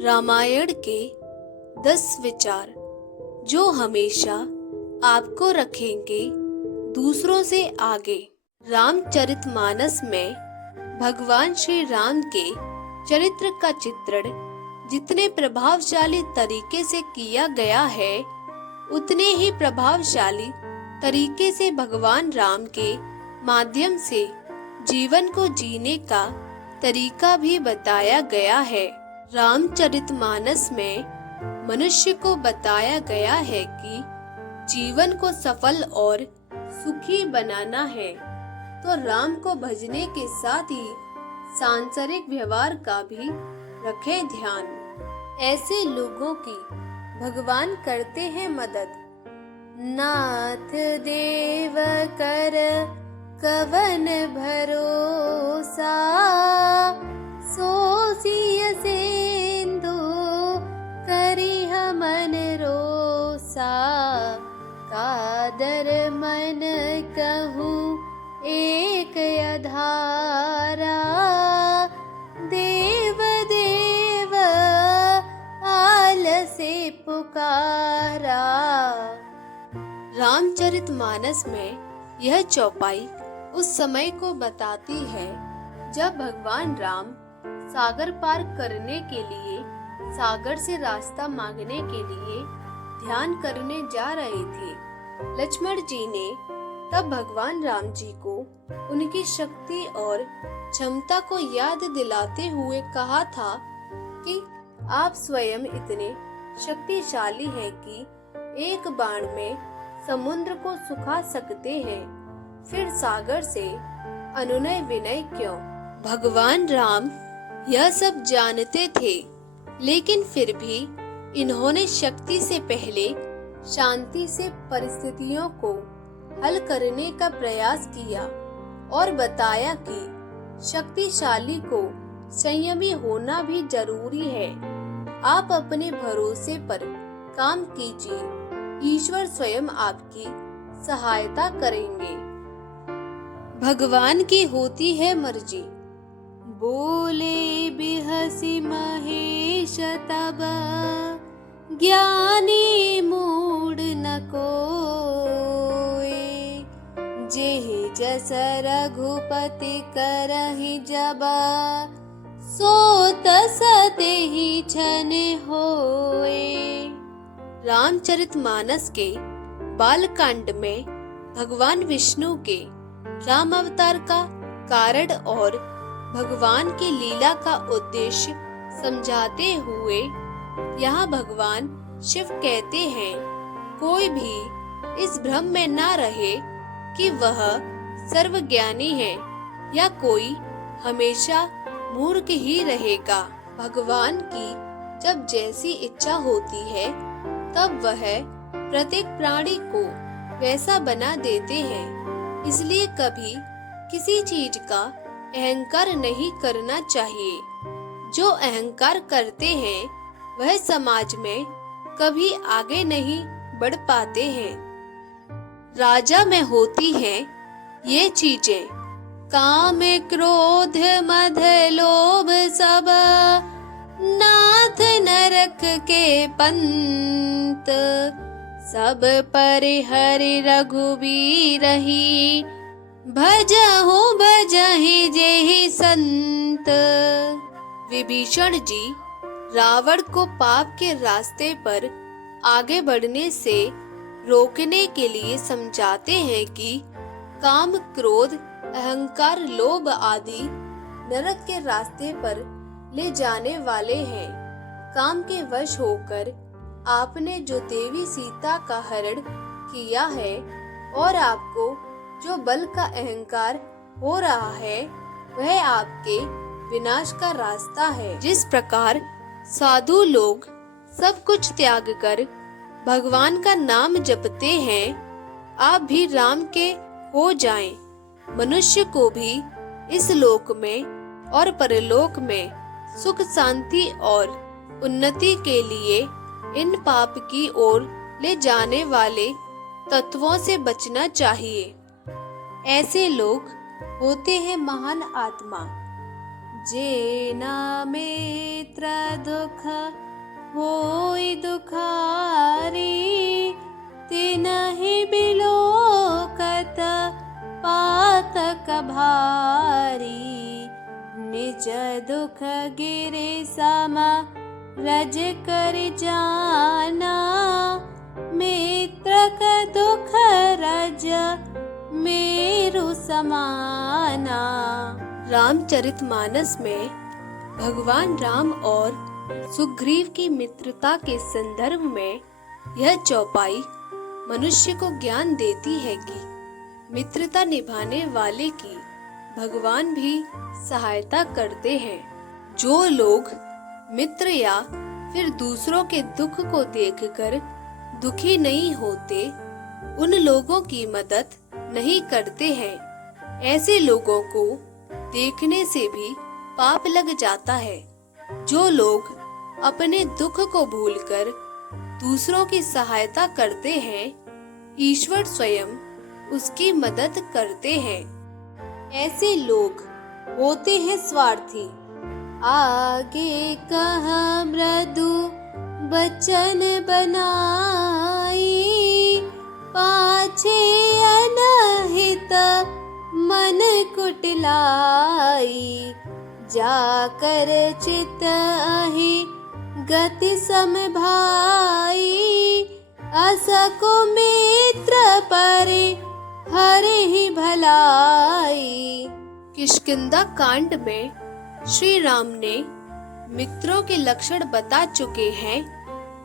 रामायण के 10 विचार जो हमेशा आपको रखेंगे दूसरों से आगे। रामचरितमानस में भगवान श्री राम के चरित्र का चित्रण जितने प्रभावशाली तरीके से किया गया है, उतने ही प्रभावशाली तरीके से भगवान राम के माध्यम से जीवन को जीने का तरीका भी बताया गया है। रामचरितमानस में मनुष्य को बताया गया है कि जीवन को सफल और सुखी बनाना है तो राम को भजने के साथ ही सांसारिक व्यवहार का भी रखे ध्यान। ऐसे लोगों की भगवान करते हैं मदद। नाथ देव कर कवन भरोसा, सो सिय सिंधु करिह मन रोसा। कादर मन कहूँ एक अधारा, देव देव आल से पुकारा। रामचरितमानस में यह चौपाई उस समय को बताती है जब भगवान राम सागर पार करने के लिए सागर से रास्ता मांगने के लिए ध्यान करने जा रहे थे। लक्ष्मण जी ने तब भगवान राम जी को उनकी शक्ति और क्षमता को याद दिलाते हुए कहा था कि आप स्वयं इतने शक्तिशाली हैं कि एक बाण में समुद्र को सुखा सकते हैं, फिर सागर से अनुनय विनय क्यों। भगवान राम यह सब जानते थे, लेकिन फिर भी इन्होंने शक्ति से पहले शांति से परिस्थितियों को हल करने का प्रयास किया और बताया कि शक्तिशाली को संयमी होना भी जरूरी है। आप अपने भरोसे पर काम कीजिए, ईश्वर स्वयं आपकी सहायता करेंगे। भगवान की होती है मर्जी। बोले बिहसी महेश तब, ज्ञानी मूड न कोय। जेहि जस रघुपति करहि जब, सो तस तेहि छन होय। रामचरितमानस के बालकांड में भगवान विष्णु के राम अवतार का कारण और भगवान की लीला का उद्देश्य समझाते हुए यहाँ भगवान शिव कहते हैं, कोई भी इस भ्रम में ना रहे कि वह सर्वज्ञानी है या कोई हमेशा मूर्ख ही रहेगा। भगवान की जब जैसी इच्छा होती है तब वह प्रत्येक प्राणी को वैसा बना देते हैं। इसलिए कभी किसी चीज का अहंकार नहीं करना चाहिए। जो अहंकार करते हैं वह समाज में कभी आगे नहीं बढ़ पाते हैं। राजा में होती हैं ये चीजें, काम क्रोध मद लोभ सब, नाथ नरक के पंत। सब परिहरि रघुबीरहि, भजहु भजहि जेहि संत। विभीषण जी रावण को पाप के रास्ते पर आगे बढ़ने से रोकने के लिए समझाते हैं कि काम क्रोध अहंकार लोभ आदि नरक के रास्ते पर ले जाने वाले हैं। काम के वश होकर आपने जो देवी सीता का हरण किया है और आपको जो बल का अहंकार हो रहा है वह आपके विनाश का रास्ता है। जिस प्रकार साधु लोग सब कुछ त्याग कर भगवान का नाम जपते हैं, आप भी राम के हो जाएं। मनुष्य को भी इस लोक में और परलोक में सुख शांति और उन्नति के लिए इन पाप की ओर ले जाने वाले तत्वों से बचना चाहिए। ऐसे लोग होते हैं महान आत्मा, जेना मित्र दुख होई दुखारी, तिनहि बिलोकत पातक भारी। निज दुख गिरि सम रज कर जाना, मित्र क दुख रज मेरु समाना। रामचरितमानस में भगवान राम और सुग्रीव की मित्रता के संदर्भ में यह चौपाई मनुष्य को ज्ञान देती है कि मित्रता निभाने वाले की भगवान भी सहायता करते हैं। जो लोग मित्र या फिर दूसरों के दुख को देखकर दुखी नहीं होते, उन लोगों की मदद नहीं करते हैं, ऐसे लोगों को देखने से भी पाप लग जाता है। जो लोग अपने दुख को भूलकर दूसरों की सहायता करते हैं, ईश्वर स्वयं उसकी मदद करते हैं। ऐसे लोग होते हैं स्वार्थी। आगे कहा मृदु बचन बनाई, पाछे अनहित मन कुटिलाई। जाकर चित अहि गति सम भाई, असको मित्र परे हरे ही भलाई। किष्किंधा कांड में श्री राम ने मित्रों के लक्षण बता चुके हैं।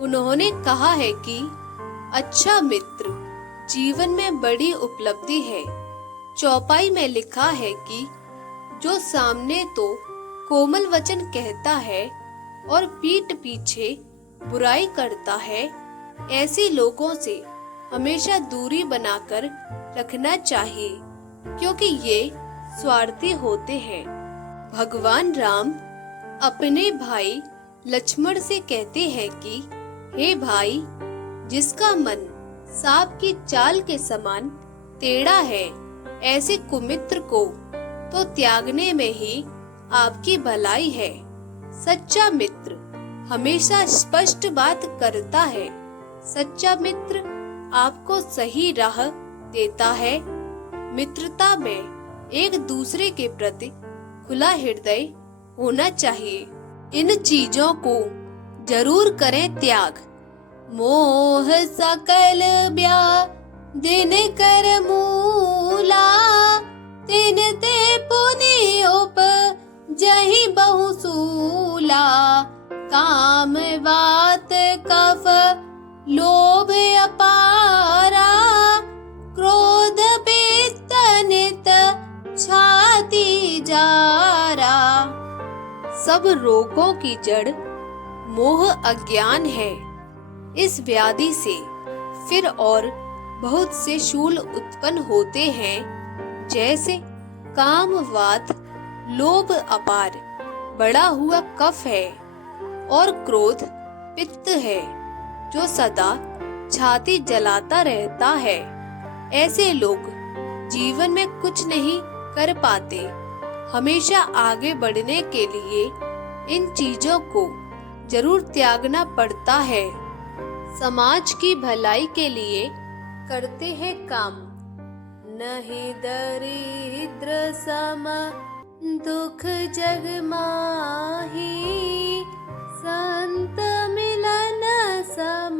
उन्होंने कहा है कि अच्छा मित्र जीवन में बड़ी उपलब्धि है। चौपाई में लिखा है कि जो सामने तो कोमल वचन कहता है और पीठ पीछे बुराई करता है, ऐसे लोगों से हमेशा दूरी बनाकर रखना चाहिए, क्योंकि ये स्वार्थी होते हैं। भगवान राम अपने भाई लक्ष्मण से कहते हैं कि हे भाई, जिसका मन सांप की चाल के समान टेढ़ा है, ऐसे कुमित्र को तो त्यागने में ही आपकी भलाई है। सच्चा मित्र हमेशा स्पष्ट बात करता है। सच्चा मित्र आपको सही राह देता है। मित्रता में एक दूसरे के प्रति खुला हृदय होना चाहिए। इन चीजों को जरूर करें त्याग। मोह सकल ब्या दिन कर मूला, तिन ते पुनि उप जहि बहु सूला। काम वात कफ लोभ अपारा, क्रोध पित्त नित छाती जारा। सब रोगों की जड़ मोह अज्ञान है। इस व्याधि से फिर और बहुत से शूल उत्पन्न होते हैं, जैसे काम वात, लोभ अपार, बड़ा हुआ कफ है, और क्रोध पित्त है जो सदा छाती जलाता रहता है। ऐसे लोग जीवन में कुछ नहीं कर पाते। हमेशा आगे बढ़ने के लिए इन चीजों को जरूर त्यागना पड़ता है। समाज की भलाई के लिए करते हैं काम। नहीं दरिद्र सम दुख जग माही, संत मिलन सम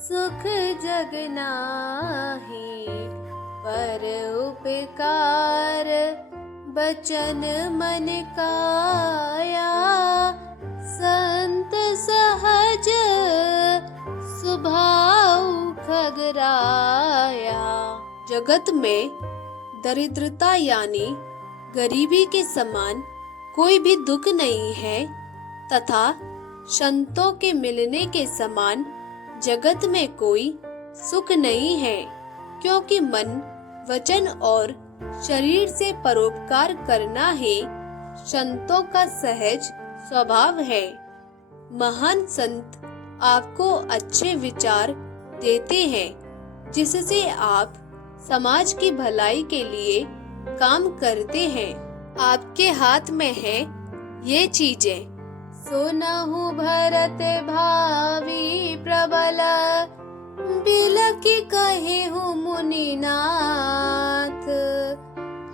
सुख जग नाही। पर उपकार बचन मन काया, संत सहज स्वभाव खगराया। जगत में दरिद्रता यानी गरीबी के समान कोई भी दुख नहीं है, तथा संतों के मिलने के समान जगत में कोई सुख नहीं है, क्योंकि मन, वचन और शरीर से परोपकार करना ही संतों का सहज स्वभाव है। महान संत आपको अच्छे विचार देते हैं, जिससे आप समाज की भलाई के लिए काम करते हैं। आपके हाथ में है ये चीजें। सुनहु भरत भावी प्रबल, बिलखि कहेहु मुनिनाथ।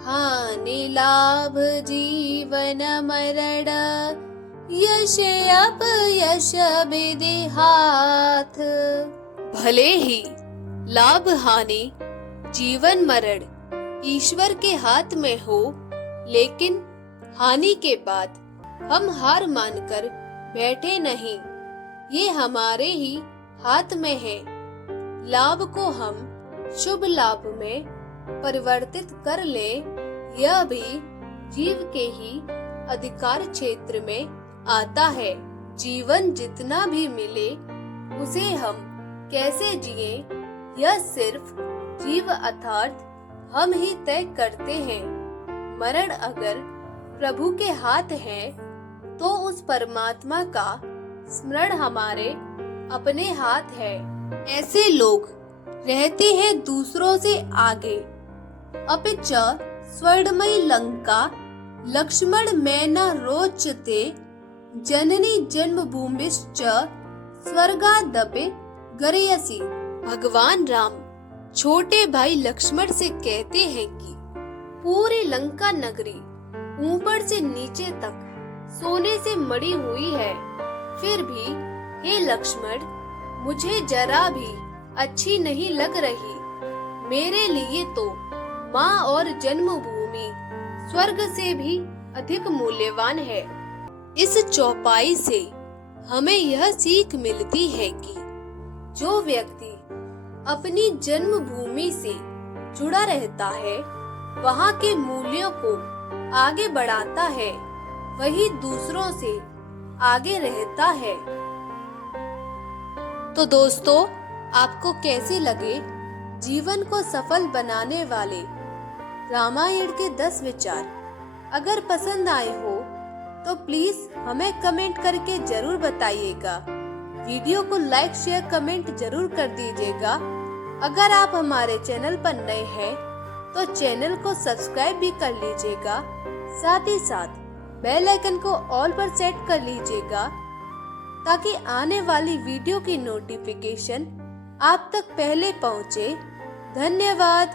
हानि लाभ जीवन मरण, यश अपयश विधि हाथ। भले ही लाभ हानि जीवन मरण ईश्वर के हाथ में हो, लेकिन हानि के बाद हम हार मानकर बैठे नहीं। ये हमारे ही हाथ में है। लाभ को हम शुभ लाभ में परिवर्तित कर ले, यह भी जीव के ही अधिकार क्षेत्र में आता है। जीवन जितना भी मिले उसे हम कैसे जिए, यह सिर्फ जीव अर्थात हम ही तय करते हैं। मरण अगर प्रभु के हाथ है तो उस परमात्मा का स्मरण हमारे अपने हाथ है। ऐसे लोग रहते हैं दूसरों से आगे। अपिच स्वर्णमयी लंका लक्ष्मण में न रोचते, जननी जन्मभूमिश्च स्वर्गादपि गरीयसी। भगवान राम छोटे भाई लक्ष्मण से कहते हैं कि पूरी लंका नगरी ऊपर से नीचे तक सोने से मड़ी हुई है, फिर भी हे लक्ष्मण, मुझे जरा भी अच्छी नहीं लग रही। मेरे लिए तो माँ और जन्मभूमि स्वर्ग से भी अधिक मूल्यवान है। इस चौपाई से हमें यह सीख मिलती है कि जो व्यक्ति अपनी जन्मभूमि से जुड़ा रहता है, वहाँ के मूल्यों को आगे बढ़ाता है, वही दूसरों से आगे रहता है। तो दोस्तों, आपको कैसे लगे जीवन को सफल बनाने वाले रामायण के 10 विचार? अगर पसंद आए हो तो प्लीज हमें कमेंट करके जरूर बताइएगा। वीडियो को लाइक शेयर कमेंट जरूर कर दीजिएगा। अगर आप हमारे चैनल पर नए हैं तो चैनल को सब्सक्राइब भी कर लीजिएगा। साथ ही साथ बेल आइकन को ऑल पर सेट कर लीजिएगा ताकि आने वाली वीडियो की नोटिफिकेशन आप तक पहले पहुंचे। धन्यवाद।